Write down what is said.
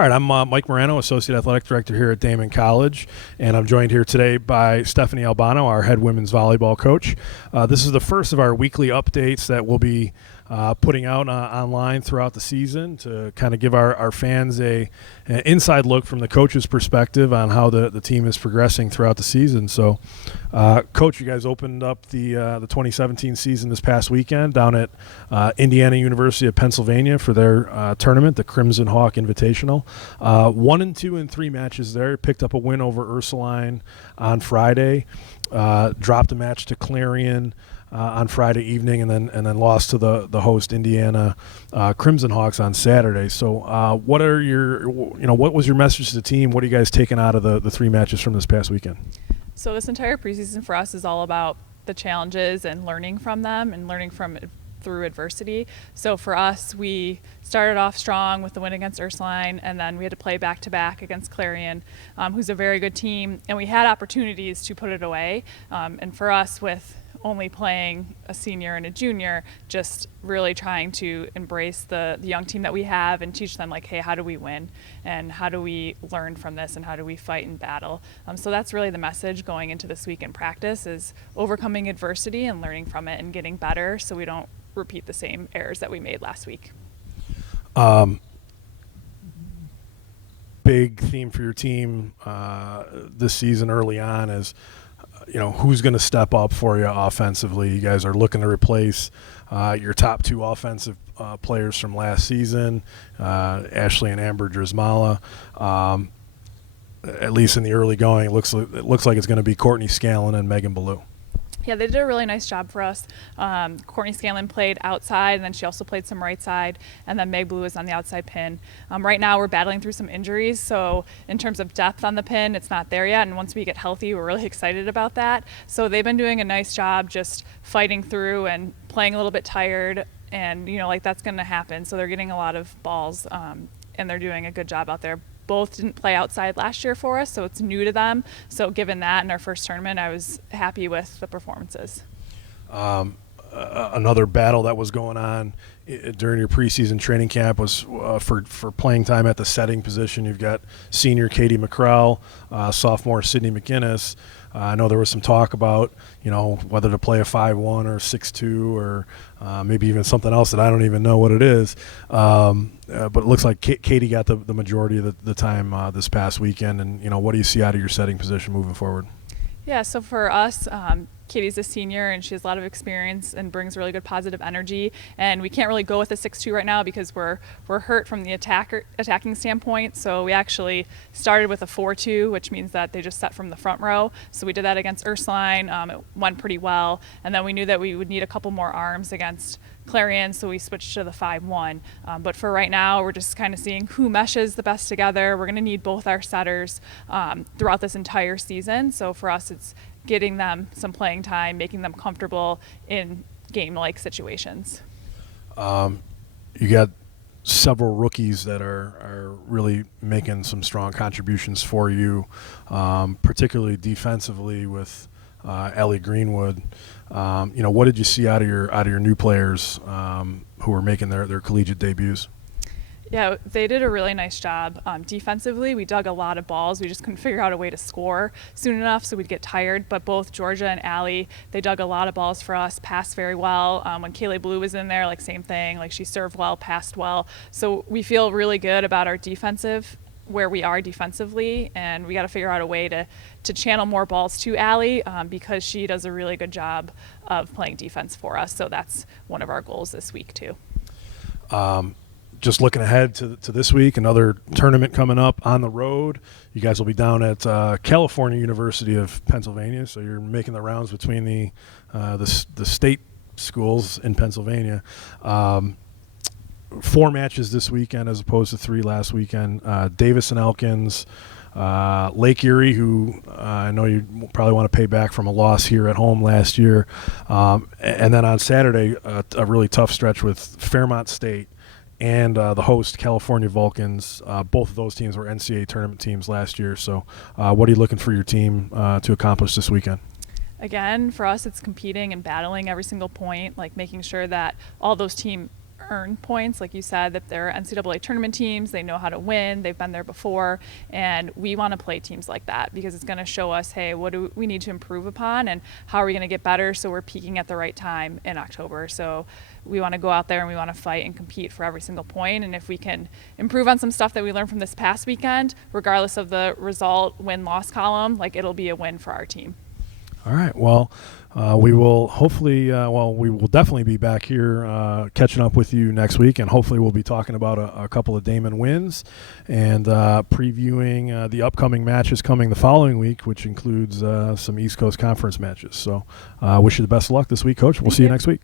All right, I'm Mike Morano, Associate Athletic Director here at Damon College, and I'm joined here today by Stephanie Albano, our head women's volleyball coach. This is the first of our weekly updates that we'll be putting out online throughout the season to kind of give our fans an inside look from the coach's perspective on how the team is progressing throughout the season. So, Coach, you guys opened up the 2017 season this past weekend down at Indiana University of Pennsylvania for their tournament, the Crimson Hawk Invitational. 1 2 in 3 matches there. Picked up a win over Ursuline on Friday. Dropped a match to Clarion on Friday evening, and then lost to the host Indiana Crimson Hawks on Saturday. So, what was your message to the team? What are you guys taking out of the 3 matches from this past weekend? So this entire preseason for us is all about the challenges and learning from them and learning through adversity. So for us, we started off strong with the win against Ursuline, and then we had to play back-to-back against Clarion, who's a very good team, and we had opportunities to put it away. And for us, with only playing a senior and a junior, just really trying to embrace the young team that we have and teach them, like, hey, how do we win and how do we learn from this and how do we fight and battle? So that's really the message going into this week in practice, is overcoming adversity and learning from it and getting better so we don't repeat the same errors that we made last week. Big theme for your team this season early on is who's going to step up for you offensively. You guys are looking to replace your top 2 offensive players from last season, Ashley and Amber Drismala. At least in the early going, it looks like it's going to be Courtney Scallon and Megan Ballou. Yeah, they did a really nice job for us. Courtney Scanlon played outside, and then she also played some right side, and then Meg Blue is on the outside pin. Right now we're battling through some injuries, so in terms of depth on the pin, it's not there yet, and once we get healthy, we're really excited about that. So they've been doing a nice job just fighting through and playing a little bit tired, and that's going to happen. So they're getting a lot of balls, and they're doing a good job out there. Both didn't play outside last year for us, so it's new to them. So given that in our first tournament, I was happy with the performances. Another battle that was going on during your preseason training camp was for playing time at the setting position. You've got senior Katie McCrell, sophomore Sydney McInnes. I know there was some talk about, whether to play a 5-1 or 6-2 or maybe even something else that I don't even know what it is. But it looks like Katie got the majority of the time this past weekend. And, what do you see out of your setting position moving forward? Yeah, so for us, Katie's a senior and she has a lot of experience and brings really good positive energy. And we can't really go with a 6-2 right now because we're hurt from the attacking standpoint. So we actually started with a 4-2, which means that they just set from the front row. So we did that against Ursuline. It went pretty well. And then we knew that we would need a couple more arms against Clarion, so we switched to the 5-1. But for right now, we're just kind of seeing who meshes the best together. We're going to need both our setters throughout this entire season. So for us, it's getting them some playing time, making them comfortable in game-like situations. You got several rookies that are really making some strong contributions for you, particularly defensively with Ellie Greenwood. What did you see out of your new players who are making their collegiate debuts? Yeah, they did a really nice job. Defensively, we dug a lot of balls. We just couldn't figure out a way to score soon enough, so we'd get tired. But both Georgia and Allie, they dug a lot of balls for us, passed very well. When Kaylee Blue was in there, same thing. She served well, passed well. So we feel really good about our where we are defensively, and we got to figure out a way to channel more balls to Allie because she does a really good job of playing defense for us. So that's one of our goals this week too. Just looking ahead to this week, another tournament coming up on the road. You guys will be down at California University of Pennsylvania, so you're making the rounds between the state schools in Pennsylvania. 4 matches this weekend as opposed to 3 last weekend. Davis and Elkins, Lake Erie, who I know you probably want to pay back from a loss here at home last year. And then on Saturday, a really tough stretch with Fairmont State and the host California Vulcans. Both of those teams were NCAA tournament teams last year. So what are you looking for your team to accomplish this weekend? Again, for us, it's competing and battling every single point, making sure that all those teams earn points, like you said, that they're NCAA tournament teams. They know how to win. They've been there before. And we want to play teams like that because it's going to show us, hey, what do we need to improve upon and how are we going to get better so we're peaking at the right time in October. So we want to go out there and we want to fight and compete for every single point. And if we can improve on some stuff that we learned from this past weekend, regardless of the result, win-loss column, like it'll be a win for our team. All right. Well, we will hopefully, we will definitely be back here catching up with you next week, and hopefully we'll be talking about a couple of Damon wins and previewing the upcoming matches coming the following week, which includes some East Coast Conference matches. So wish you the best of luck this week, Coach. We'll see you next week.